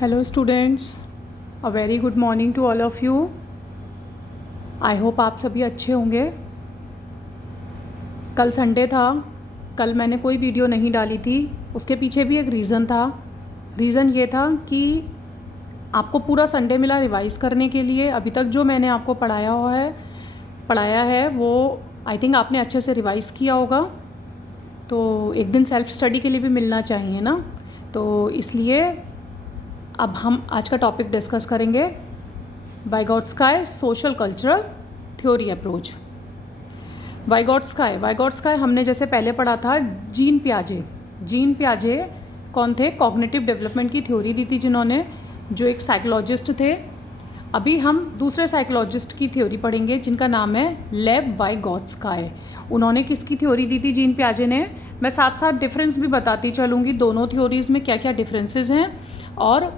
Hello students, a very good morning to all of you. I hope आप सभी अच्छे होंगे। कल संडे था, कल मैंने कोई वीडियो नहीं डाली थी। उसके पीछे भी एक रीज़न था। रीज़न ये था कि आपको पूरा संडे मिला रिवाइज़ करने के लिए। अभी तक जो मैंने आपको पढ़ाया है वो आई थिंक आपने अच्छे से रिवाइज़ किया होगा। तो एक दिन सेल्फ स्टडी के लिए भी मिलना चाहिए ना। तो इसलिए अब हम आज का टॉपिक डिस्कस करेंगे, वाइगॉट्स्काय सोशल कल्चरल थ्योरी अप्रोच। वाइगॉट्स्काय हमने जैसे पहले पढ़ा था जीन पियाजे कौन थे? कॉग्निटिव डेवलपमेंट की थ्योरी दी थी जिन्होंने, जो एक साइकोलॉजिस्ट थे। अभी हम दूसरे साइकोलॉजिस्ट की थ्योरी पढ़ेंगे जिनका नाम है लेव वाइगॉट्स्काय। उन्होंने किसकी थ्योरी दी थी? जीन पियाजे ने। मैं साथ साथ डिफरेंस भी बताती चलूँगी, दोनों थ्योरीज़ में क्या क्या डिफरेंसेस हैं और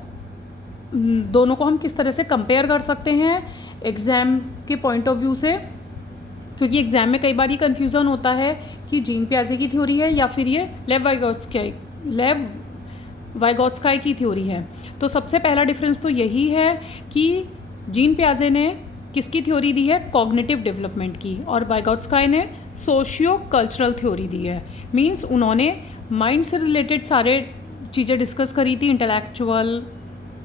दोनों को हम किस तरह से कंपेयर कर सकते हैं एग्ज़ाम के पॉइंट ऑफ व्यू से। क्योंकि एग्ज़ाम में कई बार ये कन्फ्यूज़न होता है कि जीन पियाजे की थ्योरी है या फिर ये लेव वाइगॉट्स्काय की थ्योरी है। तो सबसे पहला डिफरेंस तो यही है कि जीन पियाजे ने किसकी थ्योरी दी है? कॉग्निटिव डेवलपमेंट की। और वाइगॉट्स्काय ने सोशियो कल्चरल थ्योरी दी है। मीन्स उन्होंने माइंड से रिलेटेड सारे चीज़ें डिस्कस करी थी, intellectual,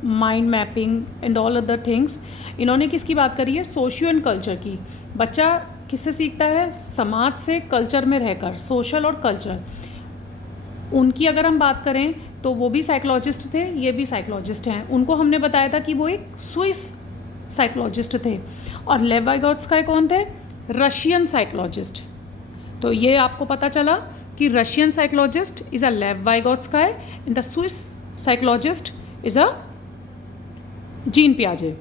mind mapping and all other things. इन्होंने किसकी बात करी है? सोशियो एंड कल्चर की। बच्चा किससे सीखता है? समाज से, कल्चर में रहकर। सोशल और कल्चर, उनकी अगर हम बात करें तो वो भी साइकोलॉजिस्ट थे, ये भी साइकोलॉजिस्ट हैं। उनको हमने बताया था कि वो एक स्विस साइकोलॉजिस्ट थे। और लेव वाइगॉट्स्काय कौन थे? Russian psychologist. तो ये आपको पता चला कि Russian psychologist is a Lev Vygotsky and the Swiss psychologist is a Jean पियाजे।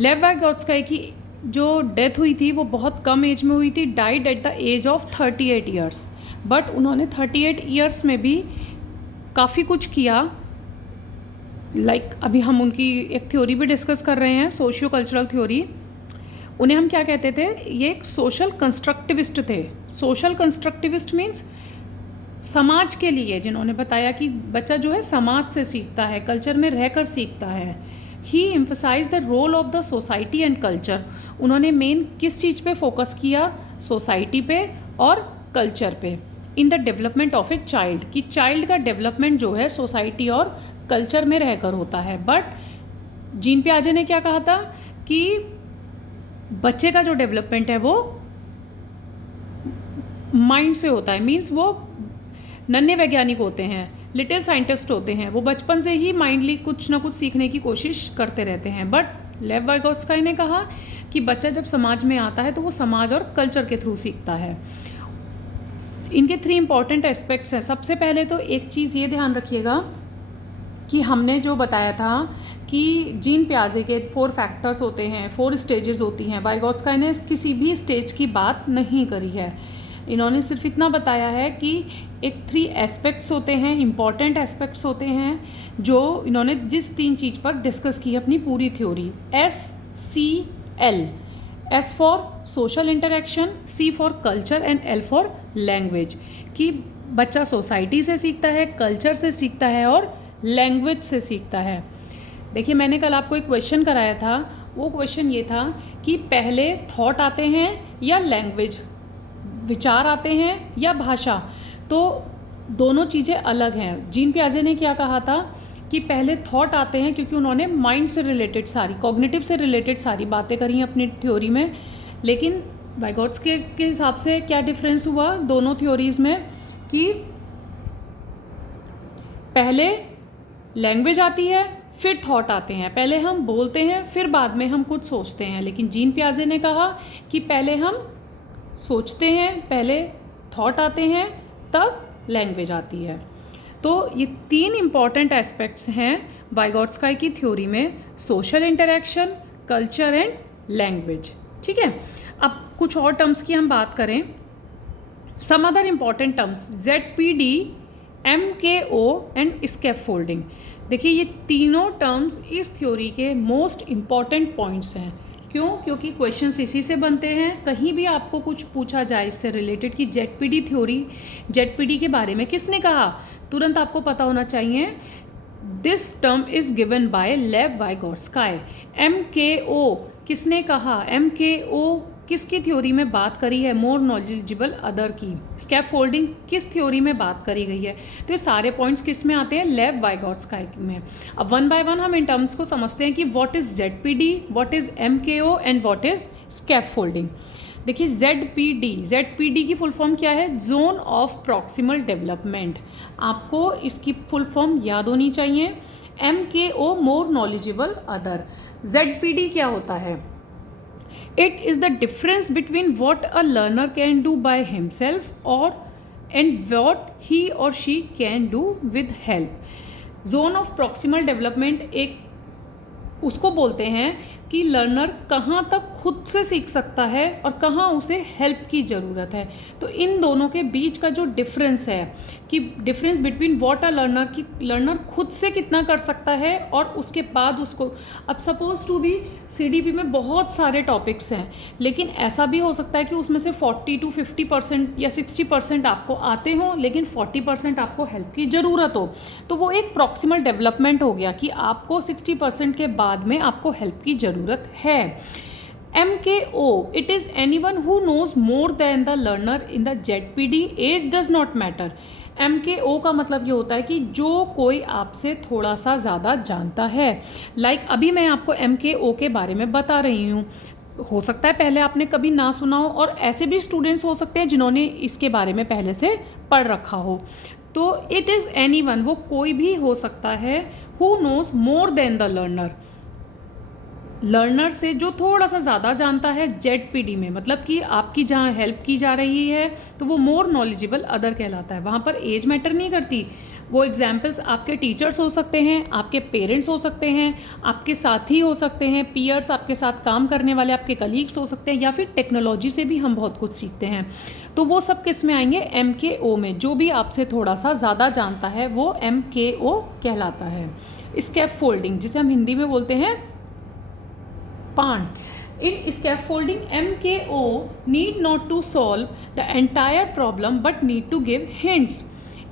लेव वाइगॉट्स्काय की जो डेथ हुई थी वो बहुत कम एज में हुई थी, died at the age of 38 years. But उन्होंने 38 ईयर्स में भी काफ़ी कुछ किया। अभी हम उनकी एक थ्योरी भी डिस्कस कर रहे हैं, सोशियो कल्चरल थ्योरी। उन्हें हम क्या कहते थे? ये एक सोशल कंस्ट्रक्टिविस्ट थे। सोशल कंस्ट्रक्टिविस्ट मीन्स समाज के लिए, जिन्होंने बताया कि बच्चा जो है समाज से सीखता है, कल्चर में रहकर सीखता है। He emphasise the role of the society and culture. उन्होंने मेन किस चीज़ पे फोकस किया? सोसाइटी पे और कल्चर पे। In the development of a child, कि चाइल्ड का डेवलपमेंट जो है सोसाइटी और कल्चर में रहकर होता है। बट जीन पियाजे ने क्या कहा था कि बच्चे का जो डेवलपमेंट है वो माइंड से होता है। मीन्स वो नन्हे वैज्ञानिक होते हैं, लिटिल साइंटिस्ट होते हैं। वो बचपन से ही माइंडली कुछ ना कुछ सीखने की कोशिश करते रहते हैं। बट लेव वाइगॉट्स्काय ने कहा कि बच्चा जब समाज में आता है तो वो समाज और कल्चर के थ्रू सीखता है। इनके 3 इंपॉर्टेंट एस्पेक्ट्स हैं। सबसे पहले तो एक चीज़ ये ध्यान रखिएगा कि हमने जो बताया था कि जीन पियाजे के 4 फैक्टर्स होते हैं, 4 स्टेजेस होती हैं। वाइगॉट्स्काय ने किसी भी स्टेज की बात नहीं करी है। इन्होंने सिर्फ इतना बताया है कि एक 3 एस्पेक्ट्स होते हैं, इम्पॉर्टेंट एस्पेक्ट्स होते हैं, जो इन्होंने जिस 3 चीज़ पर डिस्कस की अपनी पूरी theory. SCL, S for social interaction, C for culture and L for language. कि बच्चा सोसाइटी से सीखता है, कल्चर से सीखता है और लैंग्वेज से सीखता है। देखिए, मैंने कल आपको एक क्वेश्चन कराया था। वो क्वेश्चन ये था कि पहले थॉट आते हैं या लैंग्वेज, विचार आते हैं या भाषा। तो दोनों चीज़ें अलग हैं। जीन पियाजे ने क्या कहा था कि पहले थॉट आते हैं, क्योंकि उन्होंने माइंड से रिलेटेड सारी, कॉग्निटिव से रिलेटेड सारी बातें करी अपनी थ्योरी में। लेकिन वाइगॉट्स्काय के हिसाब से क्या डिफरेंस हुआ दोनों थ्योरीज़ में कि पहले लैंग्वेज आती है, फिर थॉट आते हैं। पहले हम बोलते हैं, फिर बाद में हम कुछ सोचते हैं। लेकिन जीन पियाजे ने कहा कि पहले हम सोचते हैं, पहले थॉट आते हैं, तब लैंग्वेज आती है। तो ये 3 इम्पॉर्टेंट एस्पेक्ट्स हैं वाइगॉट्स्काय की थ्योरी में, social interaction, culture and language. ठीक है, अब कुछ और टर्म्स की हम बात करें। Some other important terms, ZPD, MKO and scaffolding. देखिए, ये तीनों टर्म्स इस थ्योरी के मोस्ट इम्पॉर्टेंट पॉइंट्स हैं। क्यों? क्योंकि क्वेश्चंस इसी से बनते हैं। कहीं भी आपको कुछ पूछा जाए इससे रिलेटेड कि ZPD थ्योरी, ZPD के बारे में किसने कहा, तुरंत आपको पता होना चाहिए this term is given by लेव वाइगोट्स्काय। MKO किसने कहा? MKO किसकी थ्योरी में बात करी है? मोर नॉलेजेबल अदर की। स्कैफोल्डिंग किस थ्योरी में बात करी गई है? तो ये सारे पॉइंट्स किस में आते हैं? लेव वाइगोट्स्काय में। अब वन बाय वन हम इन टर्म्स को समझते हैं कि what is ZPD, what is MKO and what is scaffolding. देखिए ZPD की फुल फॉर्म क्या है? Zone of proximal development. आपको इसकी फुल फॉर्म याद होनी चाहिए। MKO more knowledgeable other. ZPD क्या होता है? It is the difference between what a learner can do by himself and what he or she can do with help. Zone of proximal development एक उसको बोलते हैं कि लर्नर कहाँ तक खुद से सीख सकता है और कहाँ उसे हेल्प की ज़रूरत है। तो इन दोनों के बीच का जो डिफरेंस है कि difference between what a learner की लर्नर खुद से कितना कर सकता है और उसके बाद उसको, अब सपोज टू बी CDP में बहुत सारे टॉपिक्स हैं, लेकिन ऐसा भी हो सकता है कि उसमें से 40 to 50% या 60% आपको आते हों, लेकिन 40% आपको हेल्प की ज़रूरत हो। तो वो एक प्रॉक्सिमल डेवलपमेंट हो गया कि आपको 60% के बाद में आपको हेल्प की ज़रूरत है। MKO, it is anyone who knows more than the learner in the ZPD. Age does not matter. MKO का मतलब ये होता है कि जो कोई आपसे थोड़ा सा ज़्यादा जानता है। लाइक अभी मैं आपको MKO के बारे में बता रही हूँ, हो सकता है पहले आपने कभी ना सुना हो, और ऐसे भी स्टूडेंट्स हो सकते हैं जिन्होंने इसके बारे में पहले से पढ़ रखा हो। तो इट इज़ एनीवन, वो कोई भी हो सकता है, who nose more than the learner, learner से जो थोड़ा सा ज़्यादा जानता है ZPD में, मतलब कि आपकी जहाँ हेल्प की जा रही है तो वो मोर नॉलेजेबल अदर कहलाता है। वहाँ पर एज मैटर नहीं करती। वो एग्जाम्पल्स आपके टीचर्स हो सकते हैं, आपके पेरेंट्स हो सकते हैं, आपके साथी हो सकते हैं, पीयर्स आपके साथ काम करने वाले आपके कलीग्स हो सकते हैं, या फिर टेक्नोलॉजी से भी हम बहुत कुछ सीखते हैं। तो वो सब किस में आएंगे? MKO में। जो भी आपसे थोड़ा सा ज़्यादा जानता है वो MKO कहलाता है। स्कैफोल्डिंग, जिसे हम हिंदी में बोलते हैं पान। In scaffolding, MKO need not to solve the entire problem but need to give hints.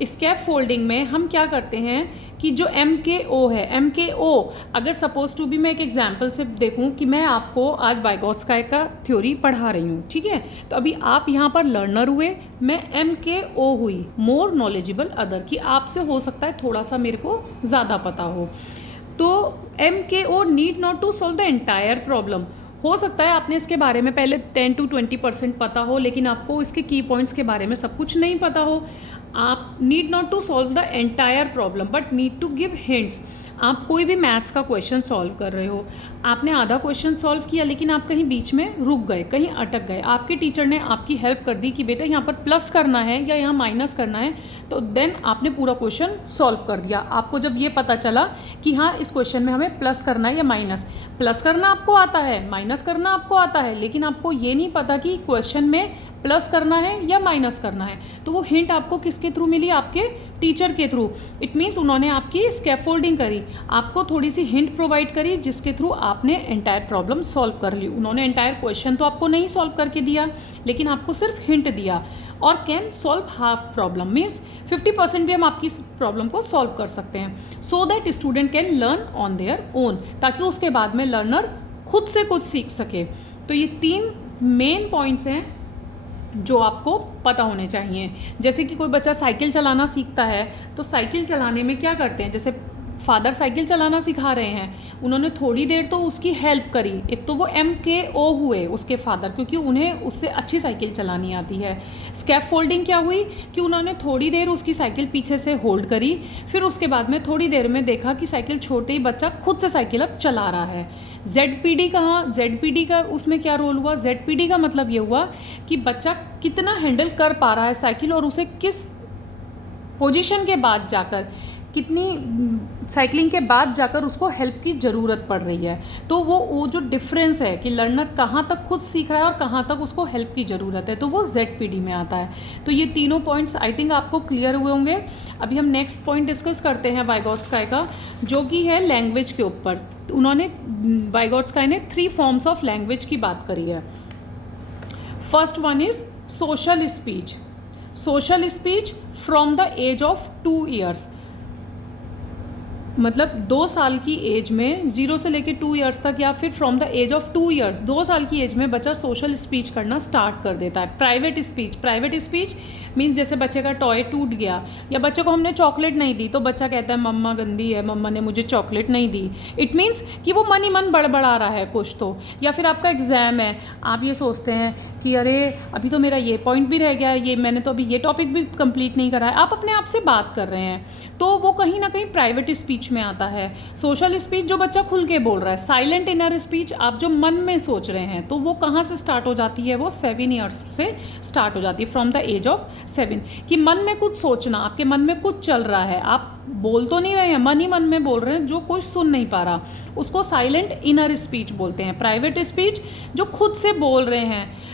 Scaffolding में हम क्या करते हैं कि जो MKO है, MKO अगर सपोज टू भी मैं एक एग्जांपल से देखूं कि मैं आपको आज वाइगोट्स्काय का थ्योरी पढ़ा रही हूँ, ठीक है, तो अभी आप यहाँ पर लर्नर हुए, मैं MKO हुई, मोर नॉलेजेबल अदर, कि आपसे हो सकता है थोड़ा सा मेरे को ज़्यादा पता हो। तो MKO need not to solve the entire problem. हो सकता है आपने इसके बारे में पहले 10 to 20% पता हो, लेकिन आपको इसके की पॉइंट्स के बारे में सब कुछ नहीं पता हो। आप need not to solve the entire problem but need to give hints. आप कोई भी मैथ्स का क्वेश्चन सॉल्व कर रहे हो, आपने आधा क्वेश्चन सॉल्व किया लेकिन आप कहीं बीच में रुक गए, कहीं अटक गए, आपके टीचर ने आपकी हेल्प कर दी कि बेटा यहाँ पर प्लस करना है या यहाँ माइनस करना है, तो देन आपने पूरा क्वेश्चन सॉल्व कर दिया। आपको जब ये पता चला कि हाँ इस क्वेश्चन में हमें प्लस करना है या माइनस, प्लस करना आपको आता है, माइनस करना आपको आता है, लेकिन आपको ये नहीं पता कि क्वेश्चन में प्लस करना है या माइनस करना है, तो वो हिंट आपको किसके थ्रू मिली? आपके टीचर के थ्रू। इट मीन्स उन्होंने आपकी स्कैफोल्डिंग करी, आपको थोड़ी सी हिंट प्रोवाइड करी जिसके थ्रू आपने एंटायर प्रॉब्लम सॉल्व कर ली। उन्होंने एंटायर क्वेश्चन तो आपको नहीं सॉल्व करके दिया, लेकिन आपको सिर्फ हिंट दिया। और can solve half problem means 50% भी हम आपकी प्रॉब्लम को सॉल्व कर सकते हैं, so that student can learn on their own, ताकि उसके बाद में लर्नर खुद से कुछ सीख सके। तो ये 3 मेन पॉइंट्स हैं जो आपको पता होने चाहिए। जैसे कि कोई बच्चा साइकिल चलाना सीखता है, तो साइकिल चलाने में क्या करते हैं, जैसे फादर साइकिल चलाना सिखा रहे हैं, उन्होंने थोड़ी देर तो उसकी हेल्प करी, एक तो वो MKO हुए उसके फादर, क्योंकि उन्हें उससे अच्छी साइकिल चलानी आती है। स्कैफोल्डिंग क्या हुई कि उन्होंने थोड़ी देर उसकी साइकिल पीछे से होल्ड करी, फिर उसके बाद में थोड़ी देर में देखा कि साइकिल छोड़ते ही बच्चा खुद से साइकिल अब चला रहा है। ZPD कहाँ? ZPD का उसमें क्या रोल हुआ? ZPD का मतलब ये हुआ कि बच्चा कितना हैंडल कर पा रहा है साइकिल, और उसे किस पोजीशन के बाद जाकर, कितनी साइकिलिंग के बाद जाकर उसको हेल्प की ज़रूरत पड़ रही है। तो वो जो डिफरेंस है कि लर्नर कहाँ तक खुद सीख रहा है और कहाँ तक उसको हेल्प की ज़रूरत है, तो वो ZPD में आता है। तो ये तीनों पॉइंट्स आई थिंक आपको क्लियर हुए होंगे। अभी हम नेक्स्ट पॉइंट डिस्कस करते हैं वाइगोट्स्काय का, जो कि है लैंग्वेज के ऊपर। तो उन्होंने वाइगोट्स्काय ने 3 फॉर्म्स ऑफ लैंग्वेज की बात करी है। First one is social speech. Social speech from the age of 2 years। मतलब 2 साल की एज में 0 से लेकर 2 ईयर्स तक, या फिर from the age of 2 years, 2 साल की एज में बच्चा सोशल स्पीच करना स्टार्ट कर देता है। प्राइवेट स्पीच मीन्स जैसे बच्चे का टॉय टूट गया या बच्चे को हमने चॉकलेट नहीं दी तो बच्चा कहता है मम्मा गंदी है, मम्मा ने मुझे चॉकलेट नहीं दी। इट मीन्स कि वो मन ही मन बड़बड़ा रहा है कुछ तो। या फिर आपका एग्ज़ाम है, आप ये सोचते हैं कि अरे अभी तो मेरा ये पॉइंट भी रह गया है, ये मैंने तो अभी ये टॉपिक भी कंप्लीट नहीं करा है, आप अपने आप से बात कर रहे हैं, तो वो कहीं ना कहीं प्राइवेट स्पीच में आता है। सोशल स्पीच जो बच्चा खुल के बोल रहा है, साइलेंट इनर स्पीच आप जो मन में सोच रहे हैं, तो वो कहाँ से स्टार्ट हो जाती है, वो 7 ईयर्स से स्टार्ट हो जाती है, फ्रॉम द एज ऑफ 7। कि मन में कुछ सोचना, आपके मन में कुछ चल रहा है, आप बोल तो नहीं रहे हैं, मन ही मन में बोल रहे हैं, जो कुछ सुन नहीं पा रहा, उसको साइलेंट इनर स्पीच बोलते हैं। प्राइवेट स्पीच जो खुद से बोल रहे हैं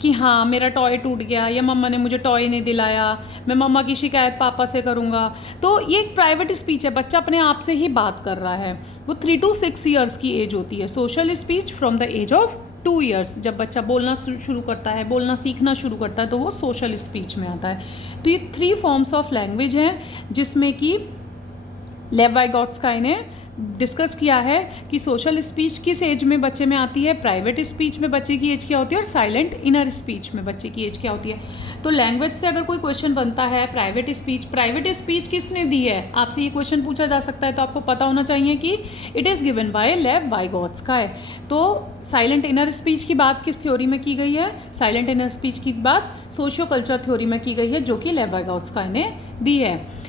कि हाँ मेरा टॉय टूट गया, या मम्मा ने मुझे टॉय नहीं दिलाया, मैं मम्मा की शिकायत पापा से करूँगा, तो ये एक प्राइवेट स्पीच है, बच्चा अपने आप से ही बात कर रहा है। वो 3 to 6 ईयर्स की एज होती है। Social speech from the age of 2 years, जब बच्चा बोलना शुरू करता है, बोलना सीखना शुरू करता है, तो वो सोशल स्पीच में आता है। तो ये 3 फॉर्म्स ऑफ लैंग्वेज हैं जिसमें कि लेव वाइगोत्स्काई ने डिस्कस किया है कि सोशल स्पीच किस एज में बच्चे में आती है, प्राइवेट स्पीच में बच्चे की एज क्या होती है, और साइलेंट इनर स्पीच में बच्चे की एज क्या होती है। तो लैंग्वेज से अगर कोई क्वेश्चन बनता है, प्राइवेट स्पीच किसने दी है, आपसे ये क्वेश्चन पूछा जा सकता है, तो आपको पता होना चाहिए कि इट इज़ गिवन बाय लेव वाइगोत्स्काई। तो साइलेंट इनर स्पीच की बात किस थ्योरी में की गई है, साइलेंट इनर स्पीच की बात सोशियो कल्चर थ्योरी में की गई है, जो कि लेव वाइगोत्स्काई ने दी है।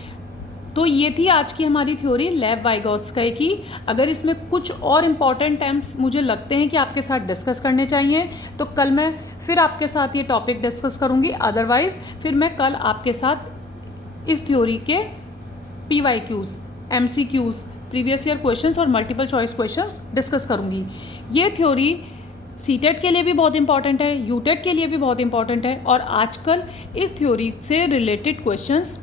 तो ये थी आज की हमारी थ्योरी लेव वाइगोत्स्काई की। अगर इसमें कुछ और इम्पॉर्टेंट टर्म्स मुझे लगते हैं कि आपके साथ डिस्कस करने चाहिए, तो कल मैं फिर आपके साथ ये टॉपिक डिस्कस करूँगी। अदरवाइज़ फिर मैं कल आपके साथ इस थ्योरी के PYQs, MCQs, previous year questions और मल्टीपल चॉइस क्वेश्चंस डिस्कस करूँगी। ये थ्योरी CTET के लिए भी बहुत इंपॉर्टेंट है, UTET के लिए भी बहुत इंपॉर्टेंट है, और आजकल इस थ्योरी से रिलेटेड क्वेश्चंस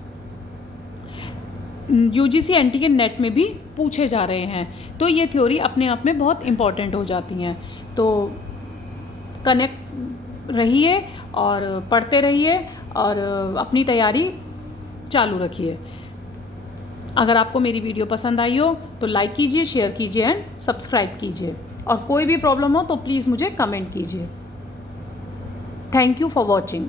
UGC NT के नेट में भी पूछे जा रहे हैं। तो ये थ्योरी अपने आप में बहुत इम्पॉर्टेंट हो जाती हैं। तो कनेक्ट रहिए और पढ़ते रहिए और अपनी तैयारी चालू रखिए। अगर आपको मेरी वीडियो पसंद आई हो तो लाइक कीजिए, शेयर कीजिए एंड सब्सक्राइब कीजिए, और कोई भी प्रॉब्लम हो तो प्लीज़ मुझे कमेंट कीजिए। Thank you for watching.